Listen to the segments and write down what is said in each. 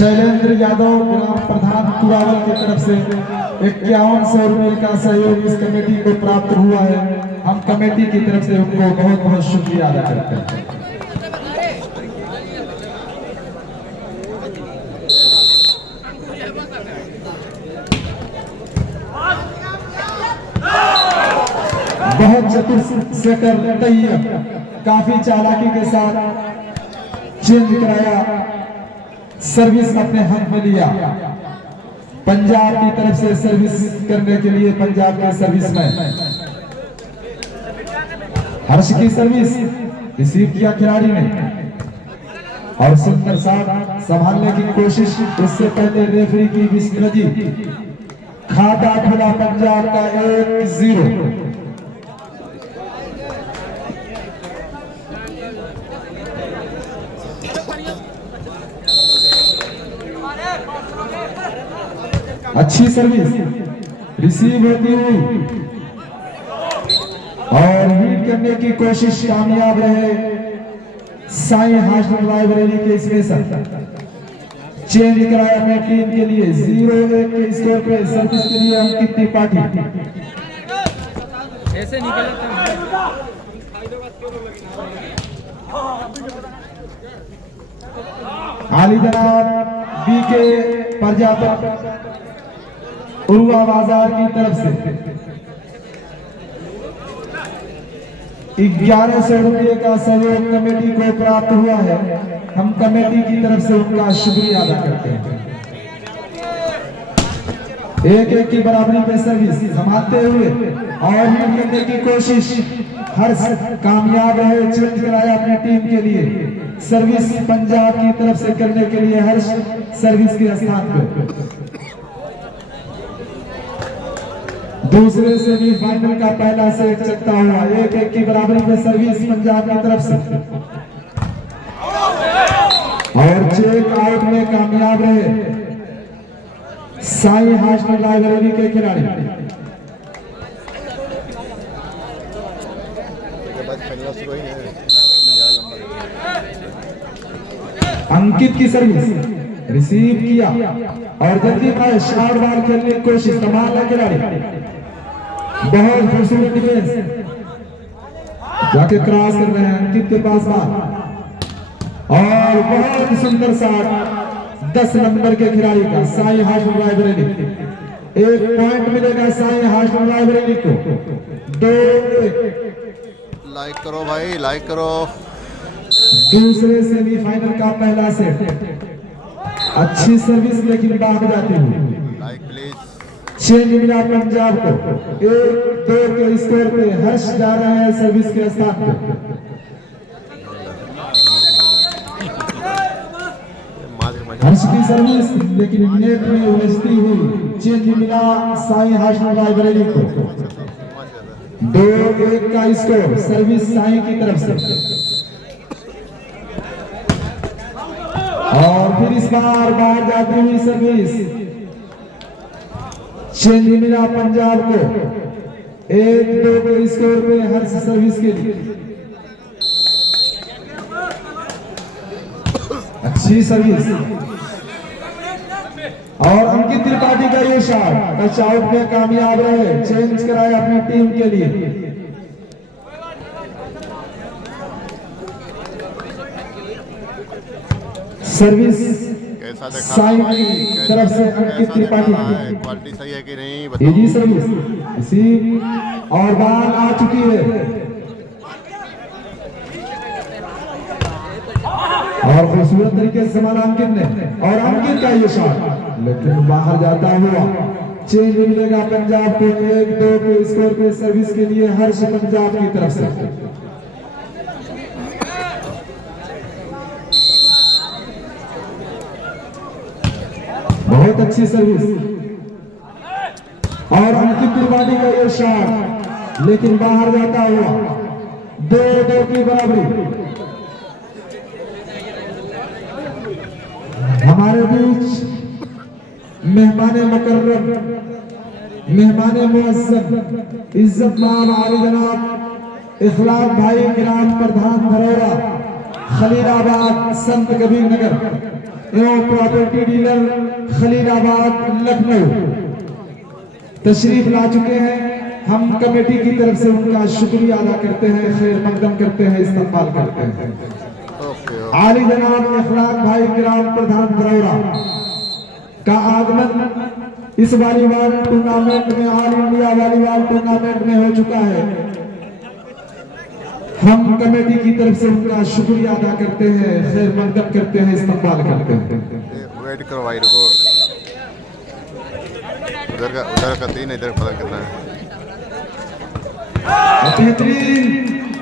शैलेंद्र यादव ग्राम प्रधान कुरावल की तरफ से 5100 रुपये का सहयोग इस कमेटी को प्राप्त हुआ है। हम कमेटी की तरफ से उनको बहुत बहुत शुक्रिया अदा करते हैं। बहुत चतुर सेटर तैयब काफी चालाकी के साथ चेंज कराया, सर्विस अपने हाथ में लिया। पंजाब की तरफ से सर्विस करने के लिए पंजाब के सर्विस में हर्ष की सर्विस रिसीव किया खिलाड़ी ने और सुंदर साथ संभालने की कोशिश। इससे पहले रेफरी की विस्कृति, खाता खुला पंजाब का 1-0। अच्छी सर्विस रिसीव होती हुई और लीड करने की कोशिश कामयाब रहे साईं हॉस्टल लाइब्रेरी के स्पेशल। चेंज कराया अपने टीम के लिए 0-1 के स्कोर पे सर्विस के लिए अंकित त्रिपाठी। ऐसे निकले आली जनाब बीके प्रजापति उरुआ बाजार की तरफ से 1100 रुपये का सहयोग कमेटी को प्राप्त हुआ है। हम कमेटी की तरफ से उनका शुक्रिया अदा करते हैं। 1-1 की बराबरी में सर्विस संभालते हुए और लीड करने की कोशिश। हर कामयाब रहे, चेंज कराया अपनी टीम के लिए। सर्विस पंजाब की तरफ से करने के लिए हर्ष सर्विस के स्थान पे। दूसरे सेमीफाइनल का पहला सेट चलता हुआ 1-1 की बराबरी में सर्विस पंजाब की तरफ से और चेक आउट में कामयाब रहे साईं हॉस्टल लाइब्रेरी के खिलाड़ी। अंकित की सर्विस रिसीव किया और जल्दी में शॉट बॉल खेलने की कोशिश। संभालना खिलाड़ी बहुत खूबसूरत डिफेंस जाके क्रॉस कर रहे हैं अंकित के पास बात और बहुत सुंदर शॉट 10 नंबर के खिलाड़ी का साईं हॉस्टल लाइब्रेरी। 1 पॉइंट मिलेगा साईं हॉस्टल लाइब्रेरी को। 2-1 लाइक करो भाई, लाइक करो। दूसरे सेमीफाइनल का पहला सेट अच्छी सर्विस लेकिन भाग जाती हुई। Like please. चेंज मिला पंजाब को 1-2 के स्कोर पे। हर्ष जा रहे हैं सर्विस के स्थान पे। हर्ष की सर्विस लेकिन नेट में उलझती हुई। चेंज मिला साईं हॉस्टल लाइब्रेरी को। 2-1 का स्कोर सर्विस साईं की तरफ से और फिर इस बार बाहर जाती हुई सर्विस। चेंज मिला पंजाब को 1-2 के स्कोर पे हर्ष सर्विस के लिए। अच्छी सर्विस और अंकित त्रिपाठी का ये शॉट टच आउट में कामयाब रहे। चेंज कराया अपनी टीम के लिए। सर्विस साईं की तरफ से अंकित त्रिपाठी। क्वालिटी सही है कि नहीं इजी सर्विस इसी और बाल आ चुकी है और खूबसूरत तरीके से संभाला अंकित ने और अंकित का ये शॉट लेकिन बाहर जाता हुआ। चेंज मिलेगा पंजाब को 1-2 के स्कोर पे सर्विस के लिए हर्ष पंजाब की तरफ से। बहुत अच्छी सर्विस और अंकित त्रिपाठी का ये शॉट लेकिन बाहर जाता हुआ। 2-2 की बराबरी। हमारे बीच मेहमान मुकर्रम, मेहमान मुअज्जम, इज्जत मान आली जनाब इखलाक भाई ग्राम प्रधान धरौरा खलीलाबाद संत कबीर नगर एवं प्रॉपर्टी डीलर खलीलाबाद लखनऊ तशरीफ ला चुके हैं। हम कमेटी की तरफ से उनका शुक्रिया अदा करते हैं, खैर मकदम करते हैं, इस्तकबाल करते हैं। आली जनाब इखलाक भाई ग्राम प्रधान बरौरा का आगमन इस वॉलीबॉल टूर्नामेंट में, ऑल इंडिया वॉलीबॉल टूर्नामेंट में हो चुका है। हम कमेटी की तरफ से उनका शुक्रिया अदा करते हैं, खैर मकदम करते हैं, इस्तकबाल करते हैं। वेट करो भाई, रुको। उधर का 3 इधर पता करना है। बेहतरीन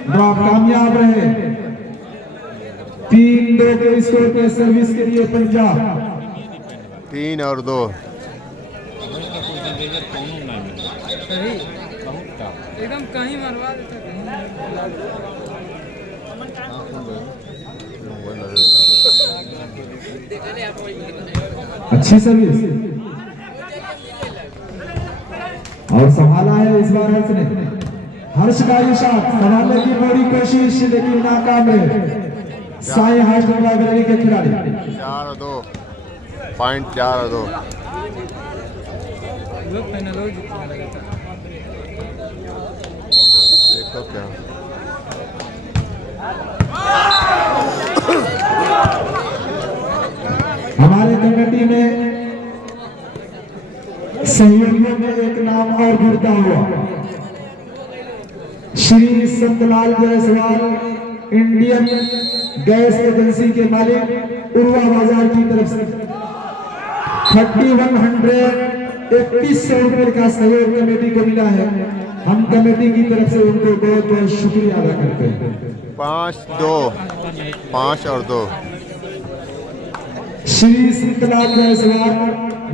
ड्रॉप कामयाब रहे। 3-2 के स्कोर पे सर्विस के लिए पंजाब। 3 और 2 एकदम कहीं मरवा देता अच्छी सर्विस और संभाला है इस बार हर्ष ने। हर्ष का ये शॉट संभालने की बड़ी कोशिश लेकिन नाकाम है साई हास्टल लाइब्रेरी के खिलाड़ी। 4 और 2 पॉइंट 4 और 2 लोग फाइनल हो चुका है। देखो क्या हमारे कमेटी में सहयोगियों में एक नाम और जुड़ता हुआ Shri Santlal Jaiswal Indian gas agency के मालिक उर्वा बाजार की तरफ से 3100 रुपए का सहयोग कमेटी को मिला है। हम कमेटी की तरफ से उनको बहुत बहुत शुक्रिया अदा करते हैं। 5 और 2 श्री संतलाल जायसवाल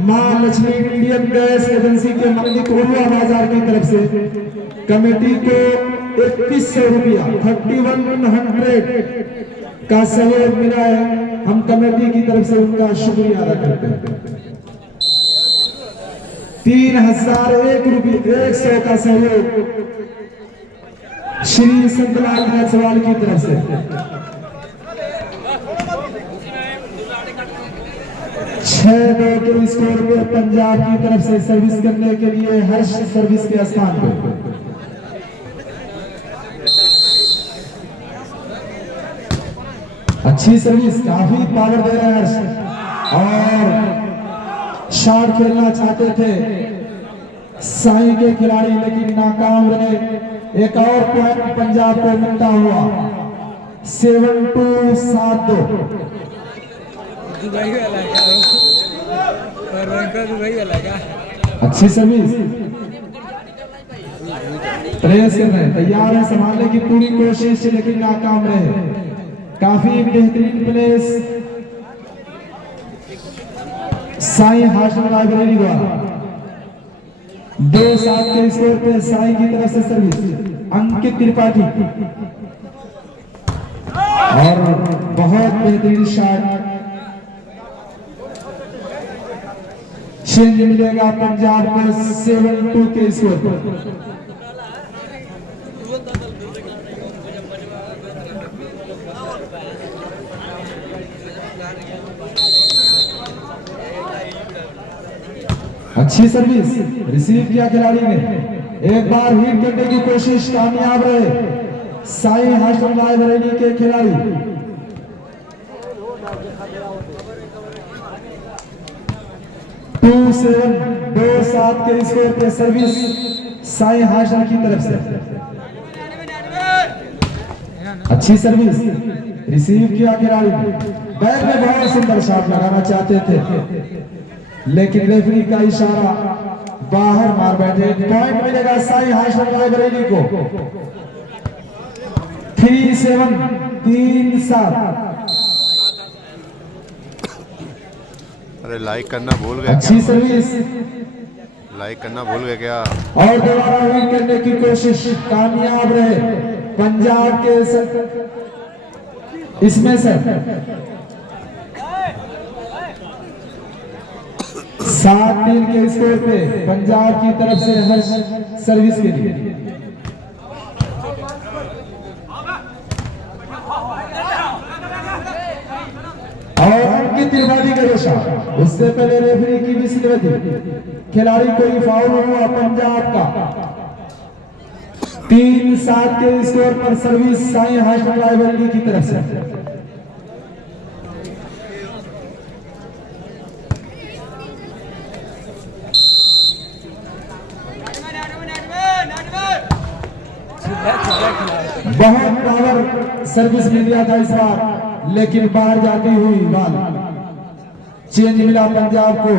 मां लक्ष्मी इंडियन गैस एजेंसी के मालिक उर्वा बाजार की तरफ से कमेटी को 3100 रुपया 3100 का सहयोग मिला है। हम कमेटी की तरफ से उनका शुक्रिया अदा करते हैं। 3001 रुपये 100 का सहयोग श्री संतलाल जायसवाल की तरफ से। 6-2 के स्कोर पे पंजाब की तरफ से सर्विस करने के लिए हर्ष सर्विस के स्थान पर। अच्छी सर्विस, काफी पावर दे रहे हैं हर्ष और शॉट खेलना चाहते थे साई के खिलाड़ी लेकिन नाकाम रहे। एक और पॉइंट पंजाब को मिलता हुआ 7-2 7-2। दुबई वाला क्या और रंगा दुबई वाला क्या। अच्छी सर्विस, प्रेस कर रहे हैं, तैयार है संभालने की पूरी कोशिश लेकिन नाकाम रहे। काफी बेहतरीन प्लेस साई हास्टल लाइब्रेरी द्वारा 2-7 के स्कोर पे साई की तरफ से सर्विस अंकित त्रिपाठी और बहुत बेहतरीन शॉट। चेंज मिलेगा पंजाब को 7-2 के स्कोर पर। अच्छी सर्विस रिसीव किया खिलाड़ी ने, एक बार हिट करने की कोशिश कामयाब रहे साई हास्टल लाइब्रेरी के खिलाड़ी। टू 7 के स्कोर पे सर्विस साई हास्टल की तरफ से। अच्छी सर्विस रिसीव किया खिलाड़ी ने, बैक में बहुत सुंदर शॉट लगाना चाहते थे लेकिन रेफरी का इशारा बाहर मार बैठे। पॉइंट मिलेगा साई हास्टल लाइब्रेरी को 3-7 3-7। अरे लाइक करना भूल गए अच्छी सर्विस, लाइक करना भूल गए क्या। और दोबारा विन करने की कोशिश कामयाब रहे पंजाब के इसमें से 7-3 के स्कोर पे पंजाब की तरफ से हर्ष सर्विस के लिए। और अंकित त्रिपाठी का रेशा। उससे पहले रेफरी की विस्लेव थी। खिलाड़ी कोई फाउल हुआ पंजाब का। 3-7 के स्कोर पर सर्विस साई हाशम रायबरेली की तरफ से। बहुत पावर सर्विस मिल गया था इस बार, लेकिन बाहर जाती हुई बॉल। चेंज मिला पंजाब को।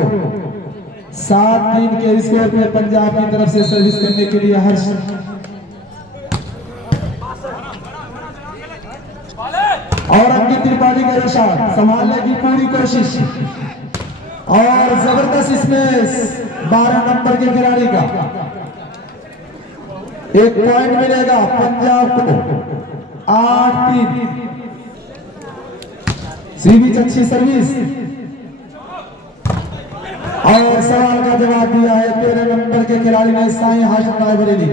7-3 के स्कोर पे पंजाब की तरफ से सर्विस करने के लिए हर्ष। और अंकित त्रिपाठी का इशारा संभालने की पूरी कोशिश और जबरदस्त इसमें 12 नंबर के खिलाड़ी का 1 पॉइंट मिलेगा पंजाब को। 8-3। सीबीच अच्छी सर्विस और सवाल का जवाब दिया है 13 नंबर के खिलाड़ी ने साई हाशम रायबरेली।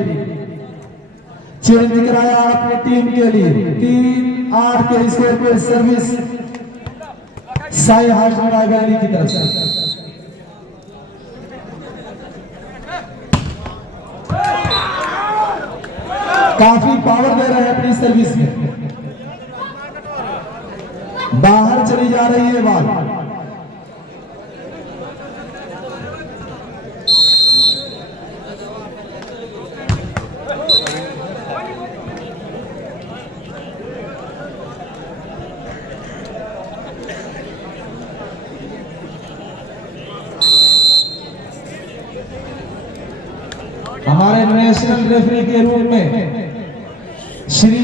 चेंज कराया अपनी टीम के लिए। 3-8 के स्कोर पर सर्विस साई हाशम रायबरेली की तरफ से। काफी पावर दे रहे हैं अपनी सर्विस में। बाहर चली जा रही है बॉल। हमारे नेशनल रेफरी के रूप में श्री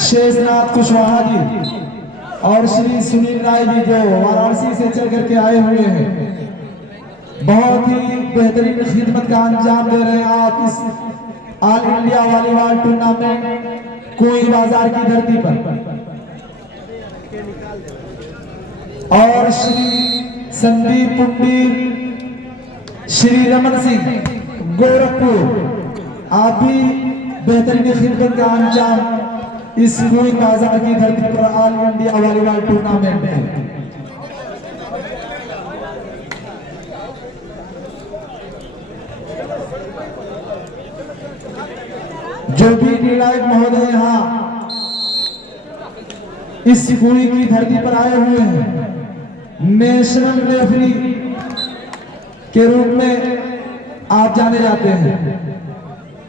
शेषनाथ कुशवाहा जी और श्री सुनील राय जी जो वाराणसी से चल करके आए हुए हैं, बहुत ही बेहतरीन खिदमत का अंजाम दे रहे हैं आप इस ऑल इंडिया वॉलीबॉल टूर्नामेंट कोई बाजार की धरती पर। और श्री संदीप पुंडीर, श्री रमन सिंह गोरखपुर, आप भी बेहतरीन खिदमत का अंजाम इस कोई बाजार की धरती पर ऑल इंडिया वॉलीबॉल टूर्नामेंट में। जो भी निर्णायक महोदय यहाँ इस सिकुड़ी की धरती पर आए हुए हैं, नेशनल रेफरी के रूप में आप जाने जाते हैं।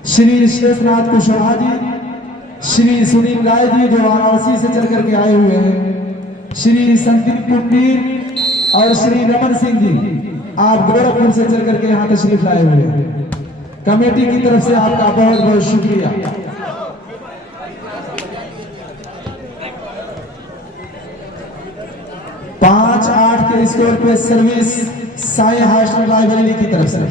श्री शेषनाथ कुशवाहा जी, श्री सुनील राय जी जो वाराणसी से चल करके आए हुए हैं, श्री संदीप पुंडीर और श्री रमन सिंह जी आप गोरखपुर से चल करके यहाँ तशरीफ लाए हुए हैं। कमेटी की तरफ से आपका बहुत बहुत शुक्रिया। पांच 8 के स्कोर पे सर्विस साई हाशम रायबरेली की तरफ से।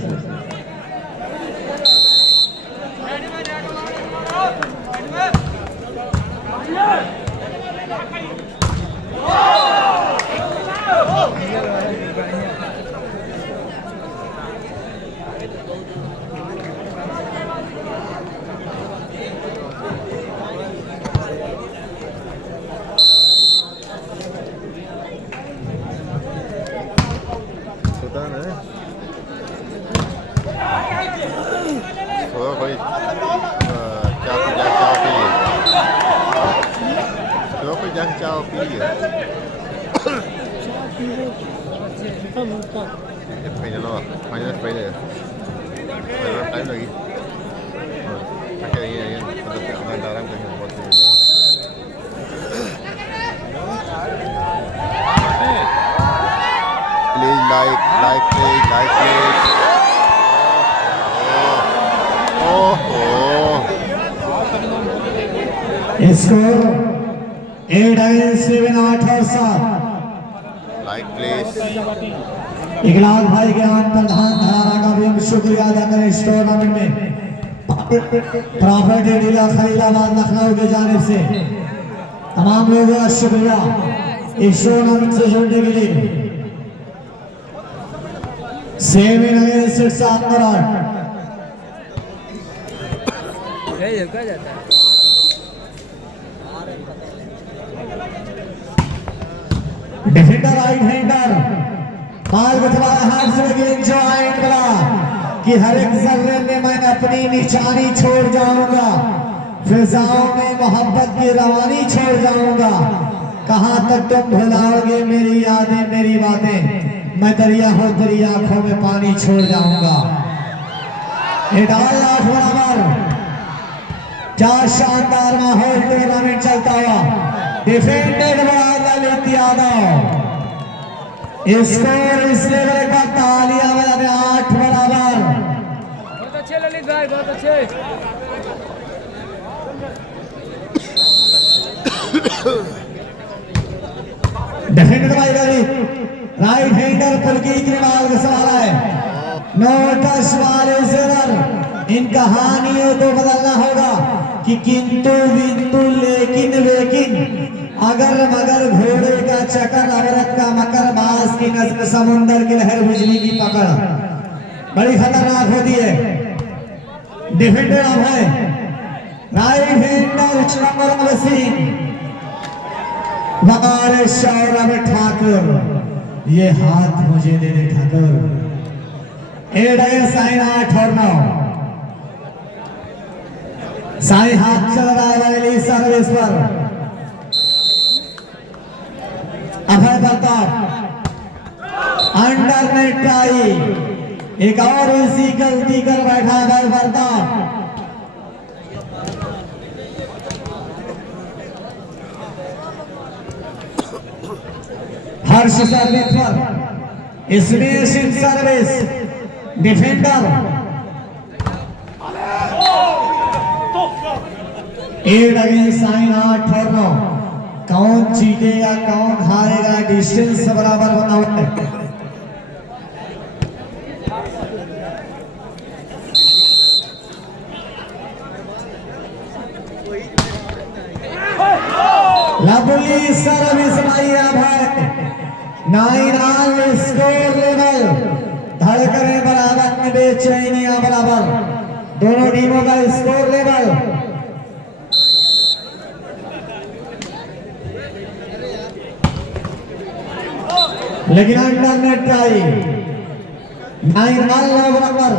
स्कोर 8 अगेंस्ट 7, 8 और 7। Like please. इकलाल भाई के नाम प्रधान धराना का भी हम शुक्रिया अदा करें। इस टूर्नामेंट में प्रॉफिट एरिया खलीलाबाद लखनऊ की जानिब से तमाम लोगों का शुक्रिया इस टूर्नामेंट से जुड़ने के लिए। 7 अगेंस्ट 7 और 8। जाता है। डिफेंडर राइट हैंडर माल बचवा हाथ से लगे ज्वाइंट बना कि हर एक जर्रे में मैं अपनी निशानी छोड़ जाऊंगा, फिजाओं में मोहब्बत की रवानी छोड़ जाऊंगा। कहां तक तुम भुलाओगे मेरी यादें मेरी बातें, मैं दरिया हो तेरी आंखों में पानी छोड़ जाऊंगा। डाल 8 बराबर। क्या शानदार माहौल टूर्नामेंट चलता हुआ। डिफेंडेड बड़ा ललित यादव। स्कोर इस लेवल का तालियां बजाने 8 बराबर। बहुत अच्छे ललित भाई, बहुत अच्छे। Defended by Lalit. Right hander Pulkit Newal का सवाल है। नो टच वाले सेवर। इन कहानियों को बदलना होगा कि किंतु बिंतु लेकिन लेकिन अगर मगर घोड़े का चक्कर औरत का मकर बास की नजर समुंदर की लहर बिजली की पकड़ बड़ी खतरनाक होती है। डिफेंडर अब है राइट हैंडर चंबर वसीम हमारे सौरभ ठाकुर। ये हाथ मुझे दे दे ठाकुर। 8 और 9 साई हाथ चल रहा है वाली सर्विस पर। अभय प्रताप अंडर में टाई। एक और इसी गलती कर बैठा अभय प्रताप। हर्ष सर्विस पर स्पेशल सर्विस डिफेंडर 8 अगेंस्ट 8 और 9। कौन जीतेगा कौन हारेगा डिस्टेंस बराबर बना हुआ है। लवली सर्विस माइया भाई 9 ऑल स्कोर लेवल। धड़कने बराबर में बेचैनियां बराबर। दोनों टीमों का स्कोर लेवल। लेकिन अंडर में ट्राई 9 ऑल बराबर।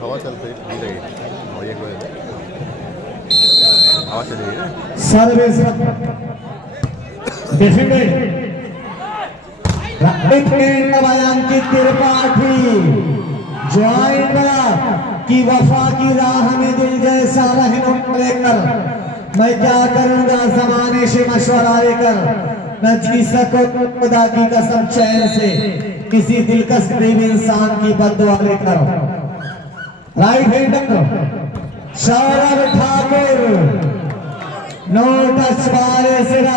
हवा चलती है हवा चली है। सर्विस डिफेंडेड राइट हैंड अंकित त्रिपाठी। ज्वाइंट बना कि वफा की राह में दिल जैसा रहनुमा लेकर मैं क्या करूंगा जमाने से मशवरा लेकर। न जी सको खुदा की कसम चैन से किसी दिलकश गरीब इंसान की बद्दुआ लेकर। Right hander Saurabh Thakur. No touch वाले सिर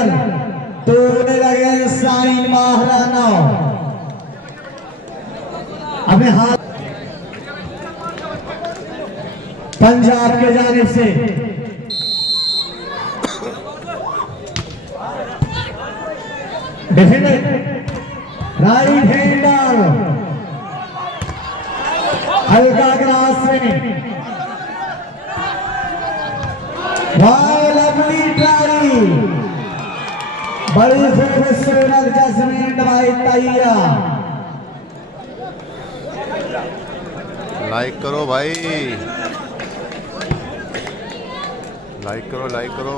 तोड़ने लगे साइन महाराना। अपने हाथ पंजाब के जानिब से डिफेंडर राइट हैंडर हल्का ग्रास में लवली ट्राई। बड़ी खूबसूरत जजमेंट भाई तैया। लाइक करो भाई, लाइक करो लाइक करो।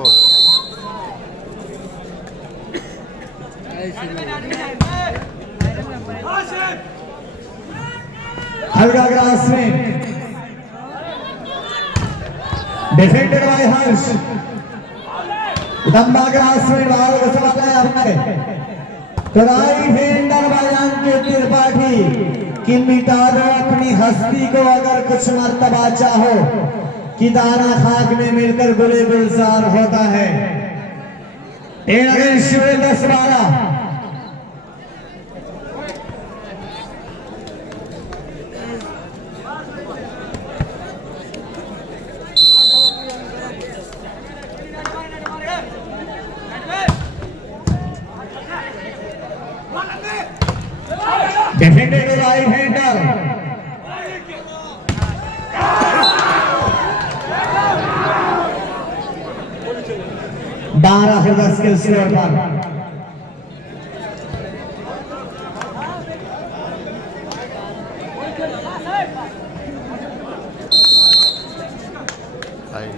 हल्का ग्रास में डिफेंडेड बाय हर्ष। लंबा ग्रास में बाल का सवाल है अपने तो राइट हैंडर बाय अंकित त्रिपाठी कि मिटा दो अपनी हस्ती को अगर कुछ मर्तबा चाहो कि दाना खाक में मिलकर गुले गुलजार होता है। 10-12 10 12-10 के स्कोर पर।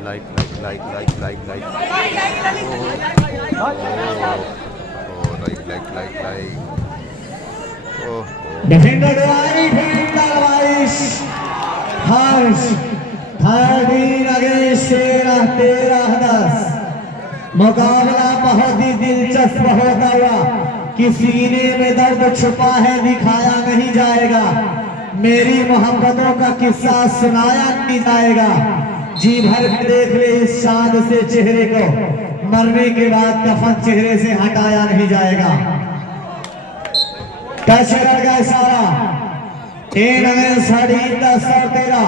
Like defender right hander vice Harsh 13 against 13-10। मुकाबला बहुत ही दिलचस्प होता हुआ कि सीने में दर्द छुपा है दिखाया नहीं जाएगा, मेरी मोहब्बतों का किस्सा सुनाया नहीं जाएगा। जी भर के देख ले इस शाद से चेहरे को, मरने के बाद कफन चेहरे से हटाया नहीं जाएगा। कैसे कर गया सारा 3 अगेंस्ट 10 और 13।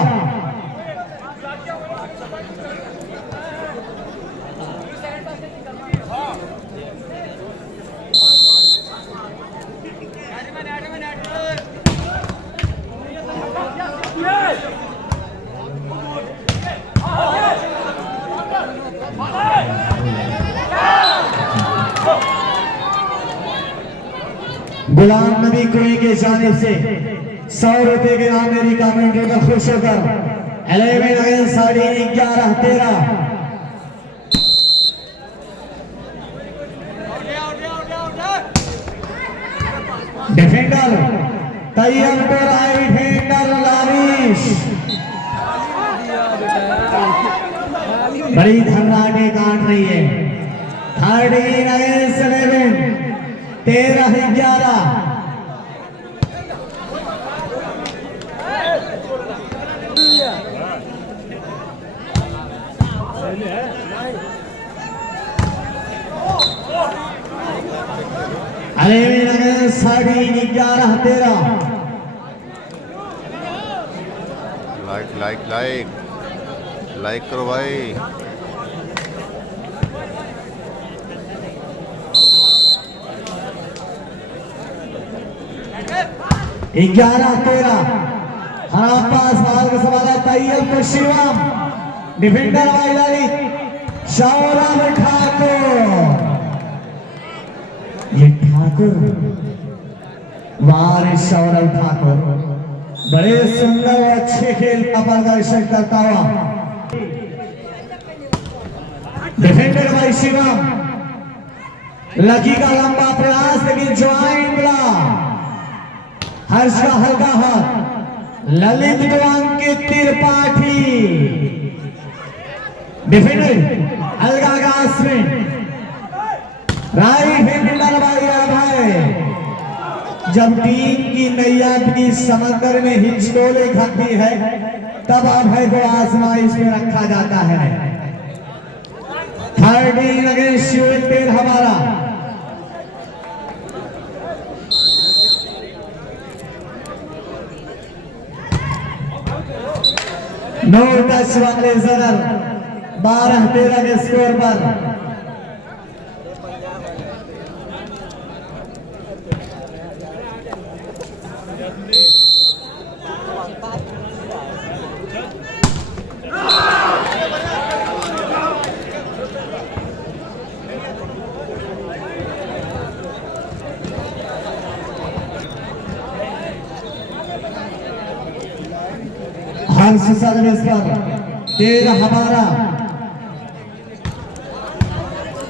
गुलाम नबी कुई के जानिब से 100 रुपए के आमेरी कमेंट्री में खुश होकर 11 अगेंस्ट 11-13। डिफेंडर तैयब पे राइट हैंडर लाविश बड़ी धर्राटे काट रही है। 13 अगेंस्ट 11 13-11। अरे 11-13। लाइक करो भाई। ग्यारह 13। पास बाल का सवाल है तैयब को शिवम डिफेंडर वाइलाली सौरभ ठाकुर। ये ठाकुर वारिस सौरभ ठाकुर बड़े सुंदर और अच्छे खेल का प्रदर्शन करता हुआ। डिफेंडर भाई शिवम, लकी का लंबा प्रयास लेकिन ज्वाइन मिला। हर्ष का हल्का हाथ, ललित अंकित त्रिपाठी। डिफेंडर अलगा गास में राइट हैंडर भाई। जब टीम की नैया भी समंदर में हिचकोले खाती है तब अभय को आजमाइश में रखा जाता है। 13 अगेंस्ट 13 हमारा। नो टच वाले जगर 12-13 के स्कोर पर। हर्ष सर्विस पर 13 हमारा।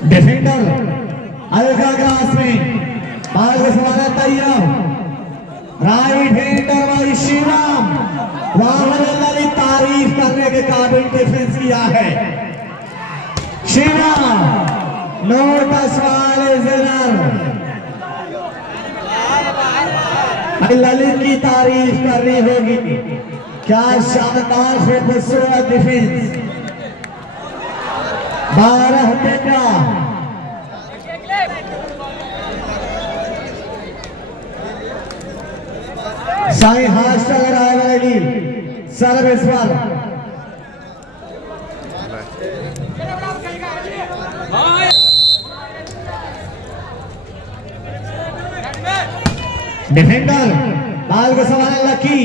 डिफेंडर अलगा ग्रास में बाल को संभाला तैयब। राइट हैंडर भाई शिवम वाह तारीफ करने के काबिल डिफेंस किया है। शिवम नो टच वाले जरर ललित की तारीफ करनी होगी। क्या शानदार खूबसूरत डिफेंस। 12-13। साई हास्टल रायवाली सर्विस पर। डिफेंडर बाल को सवाल लकी।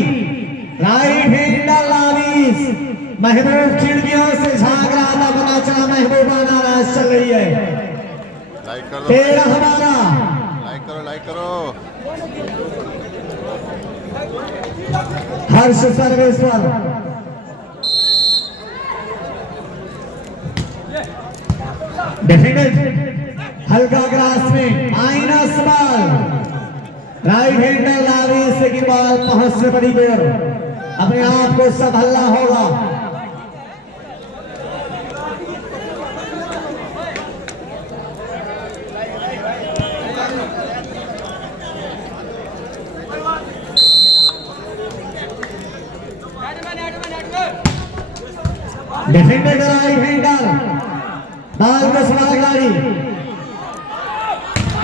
Right hander Lavis. महबूब खिड़कियों से झांक रहा था, पता चला महबूबाना राज चल रही है। लाइक कर दो, तेरा हमारा लाइक करो। हर्ष सर्विस पर डिफेंडेड हल्का ग्रास में आईना सवाल राइट हैंडर लावी से की बॉल पहुंच से बड़ी देर अपने आप को संभालना होगा। डिफेंडेड राइट हैंडर बाल को सवाल गाड़ी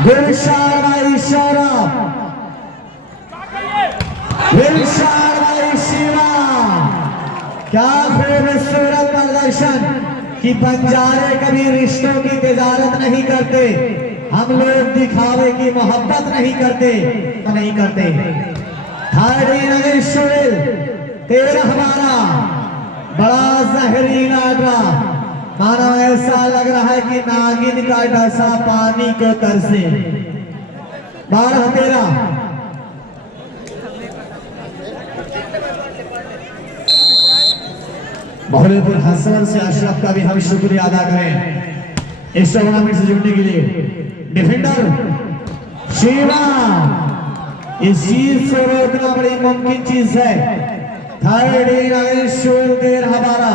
गुलशार भाई सौरभ गुलशार भाई शिवा क्या खूबसूरत प्रदर्शन कि बंजारे कभी रिश्तों की तिजारत नहीं करते, हम लोग दिखावे की मोहब्बत नहीं करते थर्ड इनिंग सुनील तेरा हमारा बड़ा जहरीन आड्रा मानो ऐसा लग रहा है कि नागिन का डसा पानी को तरसे। 12-13 बहलोपुर हसन से अशरफ का भी हम शुक्रिया अदा करें इस टूर्नामेंट से जुड़ने के लिए। डिफेंडर शिवा इस चीज को रोकना बड़ी मुमकिन चीज है। थर्ड इनिंग शुरू देर हमारा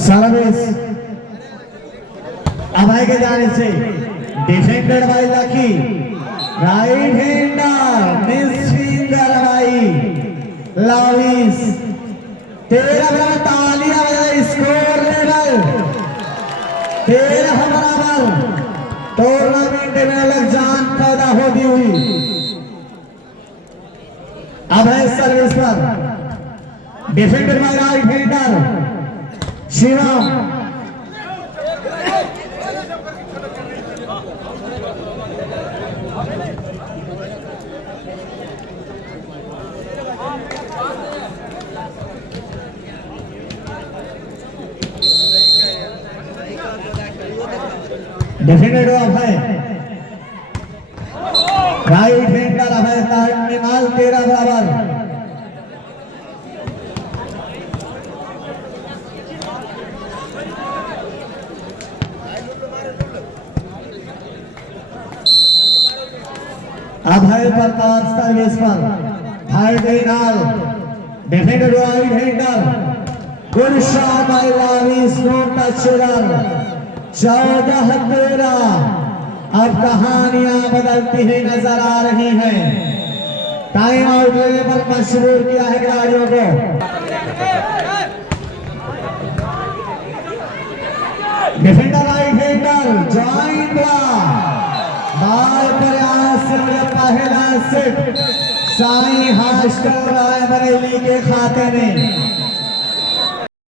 सर्विस अभय के जाने से defended by Lucky right hander miss finger by Lavis. 13 तालियां बजाई स्कोर लेवल 13 बराबर टूर्नामेंट में अलग जान पैदा होती हुई। अभय सर्विस पर defended by right hander Shiva defended Abhay right hander Abhay terminal 13 बराबर। अभय प्रताप सर्विस पर third inning defended right hander good shot by Lavis no touch run 14-13। अब कहानियां बदलती हुई नजर आ रही हैं। टाइम आउट लेने पर मशहूर किया है खिलाड़ियों को। डिफेंडर राइट हैंडर जॉइंट बाल प्रयास से पहला सेट साई हॉस्टल रायबरेली के खाते में